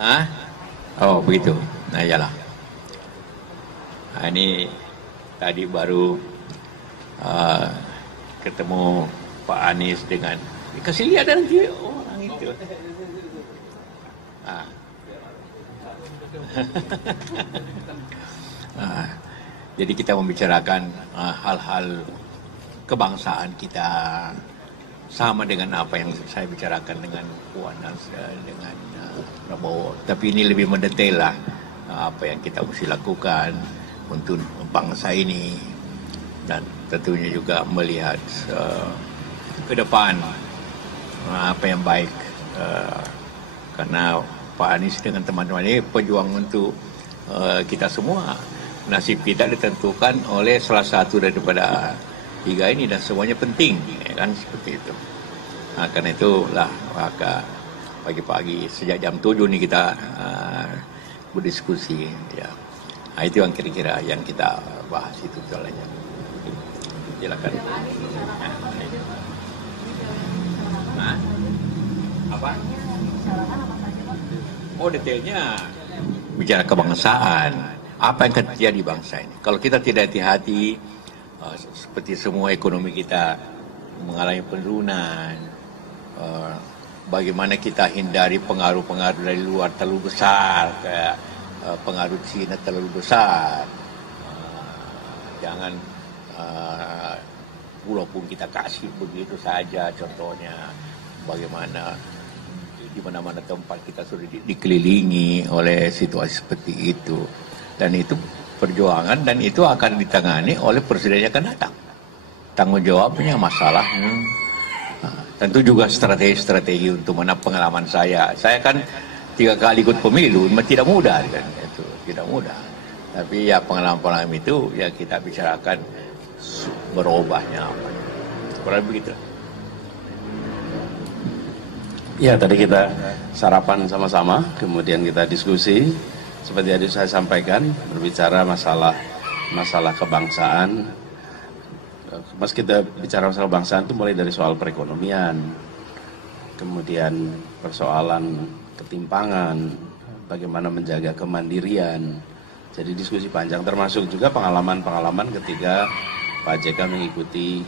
Hah? Oh begitu. Nah iyalah. Nah, ini tadi baru uh, ketemu Pak Anies dengan kasih lihat nanti orang itu. Ah. Ah, jadi kita membicarakan hal-hal kebangsaan kita sama dengan apa yang saya bicarakan dengan Puan dengan Prabowo. Tapi ini lebih mendetail lah apa yang kita mesti lakukan untuk bangsa ini dan tentunya juga melihat ke depan apa yang baik karena Pak Anies dengan teman-teman ini pejuang untuk kita semua. Nasib kita ditentukan oleh salah satu daripada tiga ini dan semuanya penting, ya kan seperti itu. Nah, karena itulah maka pagi-pagi sejak jam 7 nih kita berdiskusi. Ya. Nah, itu yang kira-kira yang kita bahas itu soalnya. Silakan. Nah, apa? Oh detailnya bicara kebangsaan. Apa yang terjadi di bangsa ini? Kalau kita tidak hati-hati, seperti semua ekonomi kita mengalami penurunan, bagaimana kita hindari pengaruh-pengaruh dari luar terlalu besar, kayak pengaruh Cina terlalu besar. Jangan walaupun kita kasih begitu saja, contohnya bagaimana di mana-mana tempat kita sudah dikelilingi oleh situasi seperti itu. Dan itu perjuangan dan itu akan ditangani oleh presiden yang akan datang. Tanggung jawabnya masalah tentu juga strategi-strategi untuk mana pengalaman saya. Saya kan 3 kali ikut pemilu, tidak mudah kan itu, tidak mudah. Tapi ya pengalaman-pengalaman itu ya kita bicarakan berubahnya apa. Kurang begitu. Ya, tadi kita sarapan sama-sama, kemudian kita diskusi. Seperti tadi saya sampaikan, berbicara masalah kebangsaan. Mas kita bicara masalah kebangsaan itu mulai dari soal perekonomian, kemudian persoalan ketimpangan, bagaimana menjaga kemandirian. Jadi diskusi panjang, termasuk juga pengalaman-pengalaman ketika Pak JK mengikuti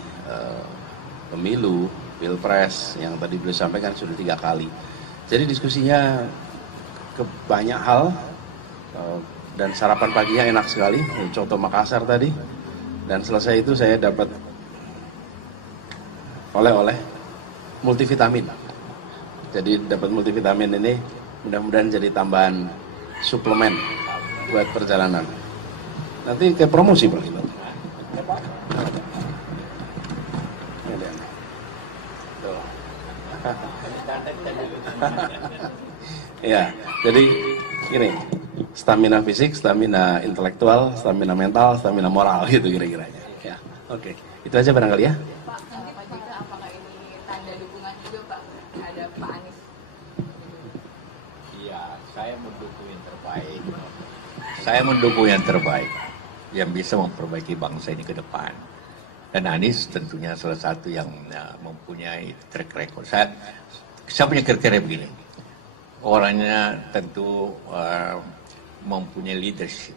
pemilu, Pilpres, yang tadi beliau sampaikan sudah 3 kali. Jadi diskusinya ke banyak hal, dan sarapan paginya enak sekali, contoh Makassar tadi. Dan selesai itu saya dapat oleh-oleh multivitamin. Jadi dapat multivitamin ini mudah-mudahan jadi tambahan suplemen buat perjalanan. Nanti ke promosi Pak. Ya, jadi gini, stamina fisik, stamina intelektual, stamina mental, stamina moral gitu kira-kira. Ya, oke. Itu aja barangkali ya. Pak, nanti Pak JK apakah ini tanda dukungan juga Pak terhadap Pak Anies? Iya, saya mendukung yang terbaik. Saya mendukung yang terbaik yang bisa memperbaiki bangsa ini ke depan. Dan Anies tentunya salah satu yang mempunyai track record. Saya punya kriteria begini. Orangnya tentu mempunyai leadership.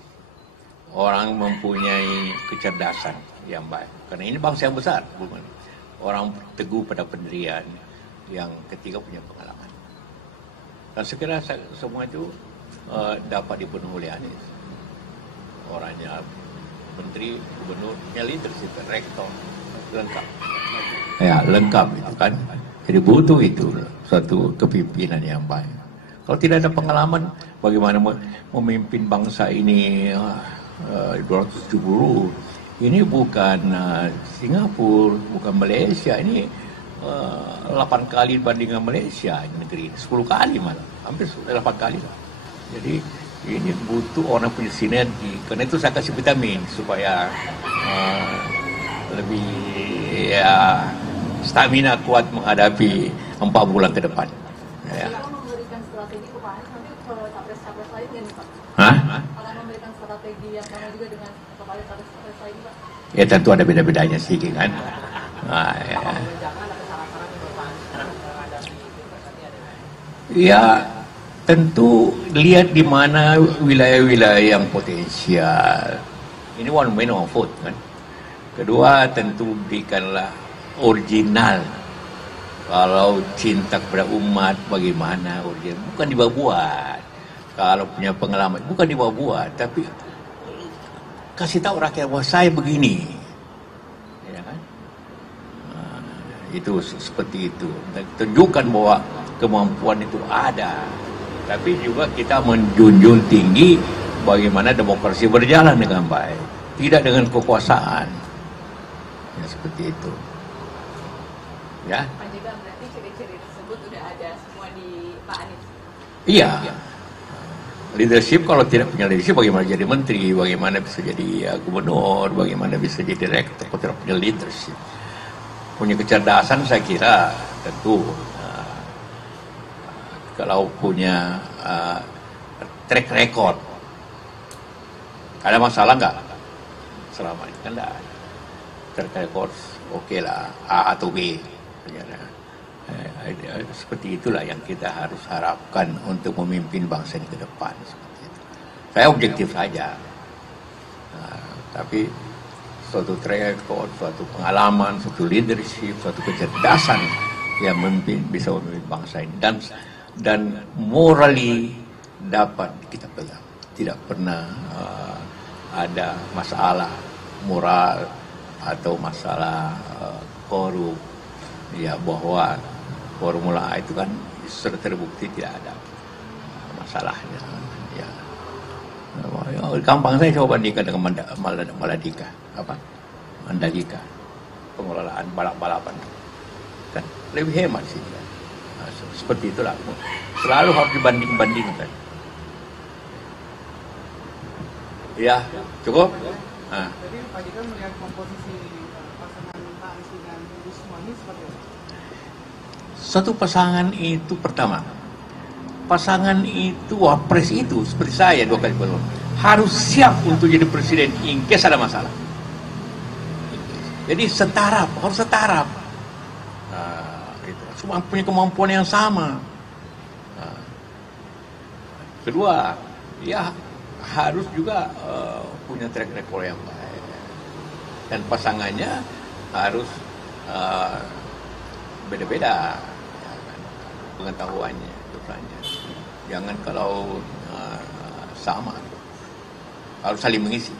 Orang mempunyai kecerdasan yang baik. Karena ini bangsa yang besar, bukan? Orang teguh pada pendirian, yang ketiga punya pengalaman. Dan sekiranya semua itu dapat dipenuhi oleh Anies. Orangnya menteri, gubernurnya leadership, rektor, lengkap. Ya, lengkap itu kan. Jadi butuh itu suatu kepimpinan yang baik. Kalau tidak ada pengalaman, bagaimana memimpin bangsa ini 270? Ini bukan Singapura, bukan Malaysia. Ini 8 kali bandingkan Malaysia negeri ini, 10 kali malah, hampir 8 kali lah. Jadi ini butuh orang punya sinergi. Karena itu saya kasih vitamin supaya lebih ya stamina kuat menghadapi 4 bulan ke depan. Ya. Kalau memberikan strategi ke Pak Anies nanti ke capres-capres lain nggak nih Pak? Hah? Akan memberikan strategi yang sama juga dengan kepada capres-capres lain Pak? Ya tentu ada beda-bedanya sih kan. Nah, ya. Ya tentu lihat di mana wilayah-wilayah yang potensial. Ini one man one vote kan. Kedua, tentu berikanlah original. Kalau cinta kepada umat bagaimana original, bukan dibuat. Kalau punya pengalaman bukan dibuat, tapi kasih tahu rakyat bahwa saya begini. Ya kan? Itu seperti itu. Tunjukkan bahwa kemampuan itu ada. Tapi juga kita menjunjung tinggi bagaimana demokrasi berjalan dengan baik, tidak dengan kekuasaan. Ya, seperti itu. Ya. Pak JK, berarti ciri-ciri tersebut sudah ada semua di Pak Anies. Iya. Leadership, kalau tidak punya leadership bagaimana jadi menteri, bagaimana bisa jadi gubernur, bagaimana bisa jadi direktur kalau tidak punya leadership. Punya kecerdasan saya kira tentu kalau punya track record. Ada masalah nggak? Selama ini kan enggak. Track record oke lah, A atau B. Seperti itulah yang kita harus harapkan untuk memimpin bangsa ini ke depan. Seperti itu. Saya objektif saja. Tapi suatu track record, suatu pengalaman, suatu leadership, suatu kecerdasan yang bisa memimpin bangsa ini. Dan morally dapat kita pegang. Tidak pernah ada masalah moral atau masalah korup, ya, bahwa Formula A itu kan sudah terbukti tidak ada masalahnya. Ya. Gampang saya coba bandingkan dengan Maladika, Mandalika, pengelolaan balap-balapan kan lebih hemat sih. Nah, seperti itulah. Selalu harus dibanding-bandingkan. Ya, cukup. Nah. Jadi Pak JK melihat komposisi pasangan Pak Anies dengan Gus Muhaimin seperti apa? Satu pasangan itu pertama, pasangan itu wapres itu seperti saya 2 kali belum harus siap untuk jadi presiden in case ada masalah. Jadi harus setaraf. Itu semua punya kemampuan yang sama. Kedua, ya harus juga punya track record yang baik, dan pasangannya harus beda-beda ya kan, pengetahuannya, perannya. Jangan kalau sama, harus saling mengisi.